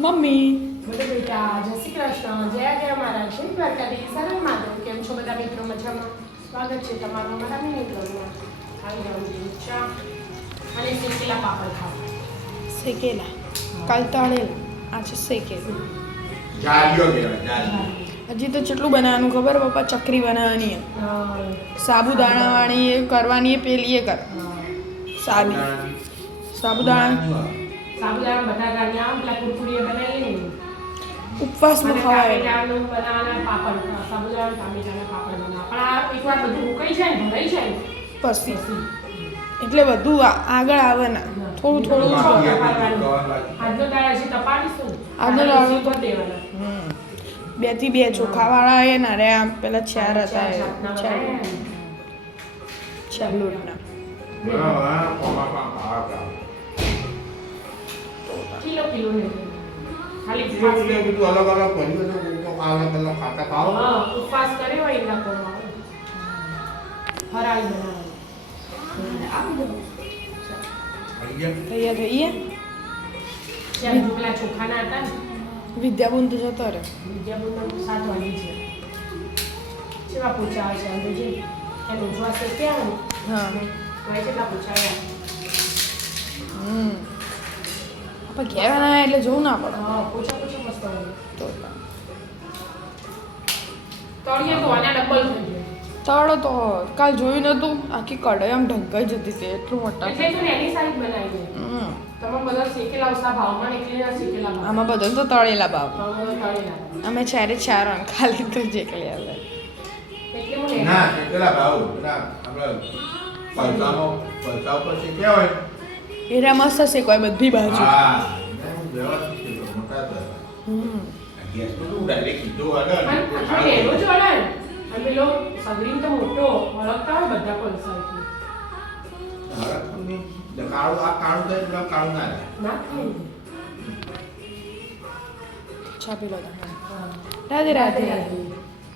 Mummy બોલો બેટા, જય શ્રી કૃષ્ણ, જય જય મહારાજ, શ્રી દ્વારકાધીશ, સરળ માધવ. કેમ છો બધા મિત્રો? મજામાં? સ્વાગત છે તમારું અમારા મિની બ્લોગમાં. આવી જાઓ, ચા અને શેકેલા પાપડ ખાઓ. શેકેલા કાલ તળેલા આજે શેકેલા જારીઓ કહેવાય જારી. હજી તો કેટલું બનાવવાનું ખબર પપ્પા? ચકરી બનાવવાની સાબુદાણા વાળી એ કરવાની એ પેલી એ કર સાદી સાબુદાણા સાબુદાણા બટાકાની આમ પેલા કુરકુરીએ બનાવી ને ઉપવાસમાં ખવાય ટામેટાનું બનાવવાના પાપડ, સાબુદાણા ટામેટાના પાપડ બનાવવા. પણ આ એકવાર બધું ઉકાઈ જાય ને ભરાઈ જાય ને પછી એટલે બધું આગળ આવે ને થોડું થોડું આજનો દાળ હજી તપાડીશું. આજનો દાળ તો કરી દેવાના. 2 થી 2 ચોખાવાળા એ ના રે આમ પેલા 4 હતા એ ચાર લોટના કિલો ને ખાલી બધું અલગ અલગ કર્યું તો અલગ અલગ ખાતા ખાઓ. ઉપવાસ કર્યો હોય એના પર ફરાળી બનાવવાની. તૈયાર થઈએ જ્યાં પેલા ચોખાના હતા ને વિદ્યાબુન તો જતો રે વિદ્યાબુન 7 વાગી છે. કેવા પૂછા આવે છે અંદર જે એનો ઉપવાસ ક્યાં હા હોય કેટલા પૂછાયા. આપણે ઘેર બનાવ્યા એટલે જોવું ના પડે પૂછા મસ્ત હોય. તો તળીએ તો આના ડબલ થઈ જાય. તળો તો કાલ જોયું નતું આખી કઢાઈ આમ ઢંકાઈ જતી હતી એટલું મોટા એટલે તો એની સાઈડ બનાવી દે. તમે બધા શેકેલા ઉસા ભાવમાં નીકળી ના શેકેલા ભાવ. આમાં બધું તો તળેલા બાપ તળેલા. અમે ચારે ચાર ખાલી તો જેકલી આવે એટલે હું ના કેટલા ભાવ પેલા આપણે પલસા ઉપર શીખ્યા હોય. એરા મસ્ત શેકવાય બધી બાજુ હા વ્યવસ્થિત મોટા તો ગેસ તો ડાયરેક્ટ સીધો આગળ એનો જ વળે અને પેલો સગરીન તો મોટો વળગતા હોય બધા પલસાથી. કાળું આ કાળું થાય પેલા કાળું ના રહે. ના થાય. છાપી લો રાધે રાધે